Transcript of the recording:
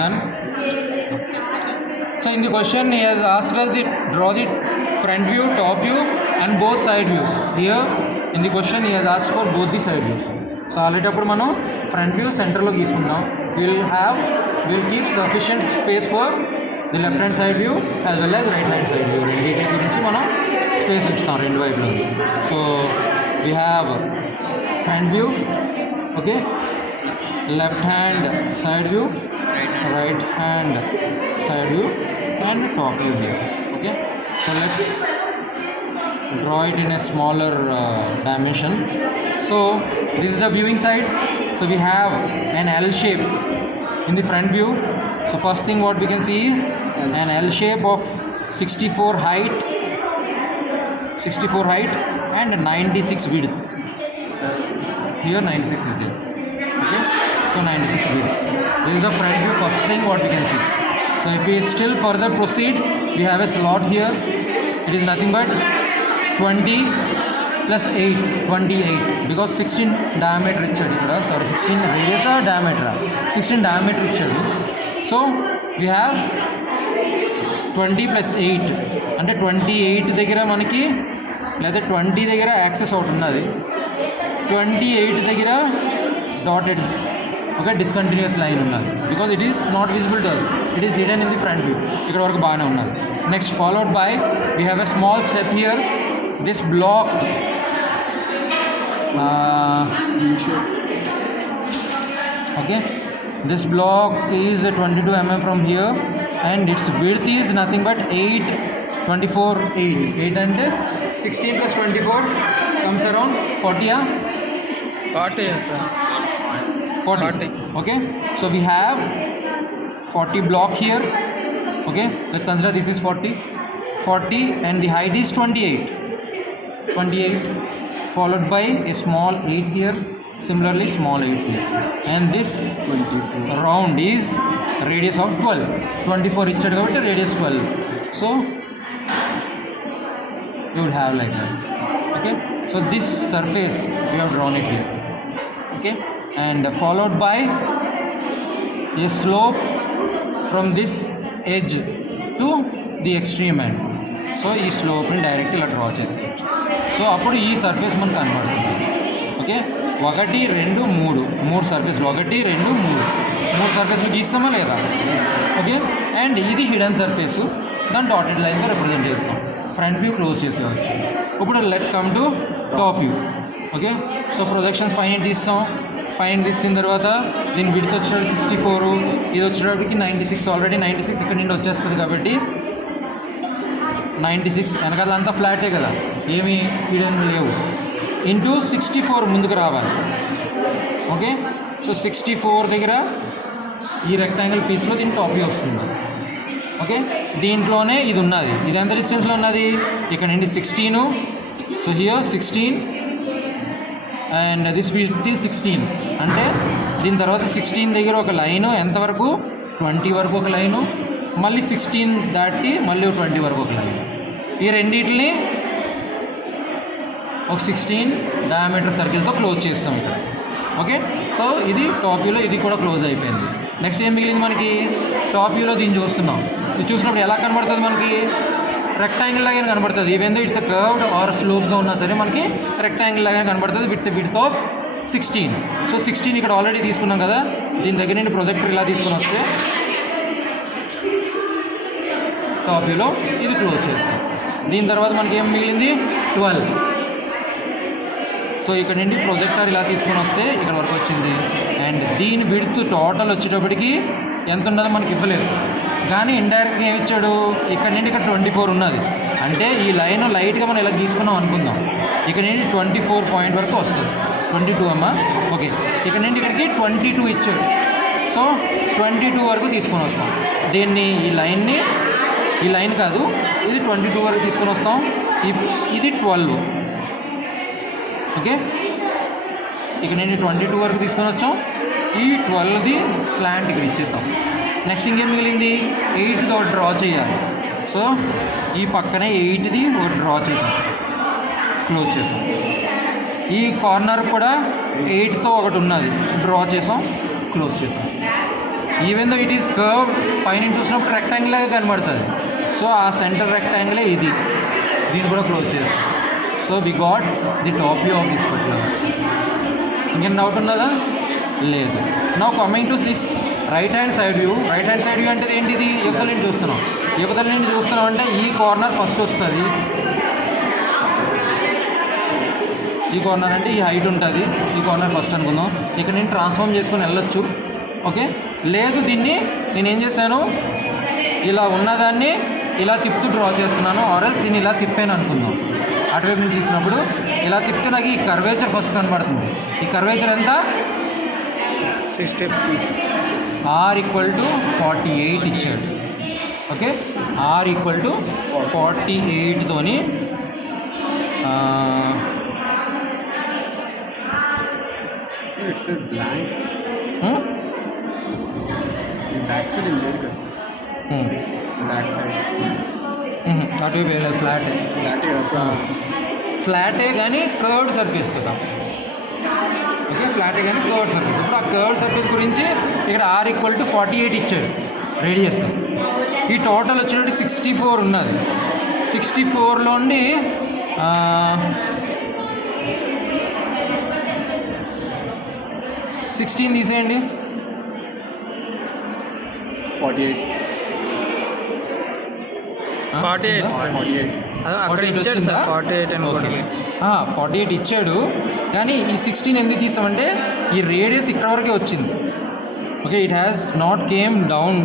Done? So in the question he has asked us to draw the front view, top view and both side views. Here in the question he has asked for both the side views. So అలాంటప్పుడు మనం front view సెంటర్లో తీసుకుందాం. We'll keep sufficient space for the left hand side view as well as right hand side view. రెండింటి గురించి మనం space ఇస్తాం రెండు వైపులో. So we have front view, okay, left hand side view, right hand side view and top view here. Okay, so let's draw it in a smaller dimension. So this is the viewing side. So we have an L shape in the front view. So first thing what we can see is an L shape of 64 height and 96 width. Here 96 is there. Okay, so 96 width. This is the front view. First thing what we can see. So if we still further proceed, we have a slot here. It is nothing but 20 plus 8, 28, because 16 diameter ఇచ్చాడు ఇక్కడ. Sorry 16 radius diameter 16 diameter ఇచ్చాడు. So we have 20 plus 8 అంటే 28 దగ్గర మనకి లేదా 20 దగ్గర access ఒకటి ఉన్నది, 28 దగ్గర డాటెడ్ ఒక డిస్కంటిన్యూస్ లైన్ ఉన్నది, because it is not visible to us, it is hidden in the front view. ఇక్కడ వరకు బాగానే ఉన్నది. Next followed by we have a small step here. This block okay, this block is 22 mm from here and its width is nothing but 8 and 16 plus 24 comes around 40. 40, yes sir. 40. Okay, so we have 40 block here. Okay, let's consider this is 40 and the height is 28 followed by a small 8 here, similarly small 8 here, and this 24 round is radius of 12. 24 ఇచ్చాడు కాబట్టి radius 12. So you would have like that. Okay, so this surface we have drawn it here. Okay, and followed by a slope from this edge to the extreme end. So ఈ స్లోప్ని direct ఇలా draw చేసుకోవచ్చు. So అప్పుడు ఈ surface మనకు కనబడుతుంది. Okay, 1 2 3 సర్ఫేస్లు 1 2 3 సర్ఫేస్లు గీస్తామా లేదా? ఓకే, అండ్ ఇది హిడెన్ సర్ఫేస్, దాన్ని డాటెడ్ లైన్గా రిప్రజెంట్ చేస్తాం. ఫ్రంట్ వ్యూ క్లోజ్ చేసేవచ్చు. ఇప్పుడు let's come to top view. Okay, so projections పైన తీస్తాం. పైన తీసిన తర్వాత దీని విడ్త్ వచ్చేటప్పుడు 64, ఇది వచ్చేటప్పటికి 96. ఆల్రెడీ 96 ఇక్కడ నుండి వచ్చేస్తుంది కాబట్టి 96 వెనకాలంతా ఫ్లాటే కదా, ఏమి హిడెన్ లేవు. ఇంటూ 64 ముందుకు రావాలి. ఓకే, సో 64 దగ్గర ఈ రెక్టాంగిల్ పీస్లో దీని టాప్ వ్యూ వస్తుంది. ఓకే, దీంట్లోనే ఇది ఉన్నది. ఇది ఎంత డిస్టెన్స్లో ఉన్నది? ఇక్కడ నుండి 16. So here 16 and this width is 16. అంటే దీని తర్వాత 16 దగ్గర ఒక లైను, ఎంతవరకు? 20 వరకు ఒక లైను, మళ్ళీ 16 దాటి మళ్ళీ 20 వరకు ఒక లైన్. ఈ రెండింటిని ఒక 16 డయామీటర్ సర్కిల్తో క్లోజ్ చేస్తాం ఇక్కడ. ఓకే, సో ఇది టాప్ వ్యూలో ఇది కూడా క్లోజ్ అయిపోయింది. నెక్స్ట్ ఏం మిగిలింది మనకి? టాప్ వ్యూలో దీన్ని చూస్తున్నాం. ఇది చూసినప్పుడు ఎలా కనబడుతుంది మనకి? రెక్టాంగిల్ లాగా కనబడుతుంది. Even though it's curved or స్లోప్గా ఉన్నా సరే మనకి రెక్టాంగిల్ లాగా కనబడుతుంది విత్ ఆఫ్ 16. సో 16 ఇక్కడ ఆల్రెడీ తీసుకున్నాం కదా, దీని దగ్గర నుండి ప్రొజెక్టర్ ఇలా తీసుకుని వస్తే టాప్ వ్యూలో ఇది క్లోజ్ చేస్తాం. దీని తర్వాత మనకి ఏం మిగిలింది? 12. సో ఇక్కడ నుండి ప్రొజెక్టర్ ఇలా తీసుకొని వస్తే ఇక్కడ వరకు వచ్చింది. అండ్ దీని విడ్త్ టోటల్ వచ్చేటప్పటికి ఎంత ఉన్నదో మనకి ఇవ్వలేదు, కానీ ఇండైరెక్ట్గా ఏమి ఇచ్చాడు? ఇక్కడ నుండి ఇక్కడ 24 ఉన్నది. అంటే ఈ లైన్ లైట్గా మనం ఇలా తీసుకున్నాం అనుకుందాం, ఇక్కడ నుండి 24 పాయింట్ వరకు వస్తుంది. 22 అమ్మా. ఓకే, ఇక్కడ నుండి ఇక్కడికి 22 ఇచ్చాడు. సో 22 వరకు తీసుకొని వస్తాం. దీన్ని ఈ లైన్ కాదు, ఇది 22 వరకు తీసుకొని వస్తాం. ఇది 12. ఓకే, ఇక్కడ నుండి 22 వరకు తీసుకొని వచ్చాం. ఈ 12ది స్లాంట్ ఇక్కడ ఇచ్చేసాం. నెక్స్ట్ ఇంకేం మిగిలింది? 8ది ఒకటి డ్రా చేయాలి. సో ఈ పక్కనే 8ది ఒకటి డ్రా చేసాం, క్లోజ్ చేసాం. ఈ కార్నర్ కూడా 8తో ఒకటి ఉన్నది, డ్రా చేసాం. క్లోజ్ చేస్తాం. Even though it is curve పైన చూసినప్పుడు రెక్టాంగిల్ లాగా కనబడుతుంది. సో ఆ సెంటర్ రెక్టాంగిలే ఇది, దీన్ని కూడా క్లోజ్ చేస్తాం. So we got the top view of this particular. ఇంకేం డౌట్ ఉన్నదా? లేదు. Now coming to this right hand side view. Right hand side view అంటే ఏంటిది? యువతల నుండి చూస్తున్నాం. యువతల నుండి చూస్తున్నాం అంటే ఈ కార్నర్ ఫస్ట్ వస్తుంది. ఈ కార్నర్ అంటే ఈ హైట్ ఉంటుంది, ఈ కార్నర్ ఫస్ట్ అనుకుందాం. ఇక్కడ నేను ట్రాన్స్ఫార్మ్ చేసుకొని వెళ్ళొచ్చు. ఓకే, లేదు దీన్ని నేను ఏం చేశాను, ఇలా ఉన్నదాన్ని ఇలా తిప్పుతూ డ్రా చేస్తున్నాను. ఆర్ఎల్స్ దీన్ని ఇలా తిప్పాను అనుకుందాం. అటువైపు నుంచి చూసినప్పుడు ఇలా తిప్పితే నాకు ఈ కర్వేచర్ ఫస్ట్ కనబడుతుంది. ఈ కర్వేచర్ ఎంత? 60 ఆర్ ఈక్వల్ టు 48 ఇచ్చాడు. ఓకే, ఆర్ ఈక్వల్ టు 48తోని ఇట్స్ బ్లాంక్ బ్యాక్ సైడ్ లేదు కదా సార్. బ్యాక్ సైడ్ అటువైపు వెళ్ళాలి. ఫ్లాటే ఫ్లాటే కానీ కర్వ్డ్ సర్ఫేస్ కదా. ఓకే, ఫ్లాటే కానీ కర్వ్డ్ సర్ఫేస్. ఇప్పుడు ఆ కర్వ్డ్ సర్ఫేస్ గురించి ఇక్కడ ఆర్ ఈక్వల్ టు 48 ఇచ్చాడు రేడియస్. ఈ టోటల్ వచ్చేటప్పుడు 64 ఉన్నది. 64లో నుండి 16 తీసేయండి. 48 అక్కడ ఇచ్చాడు సార్ 48 అని కూడా. 48 ఇచ్చాడు, కానీ ఈ 16 ఎందుకు తీసామంటే ఈ రేడియస్ ఇక్కడ వరకే వచ్చింది. Okay, it has not came down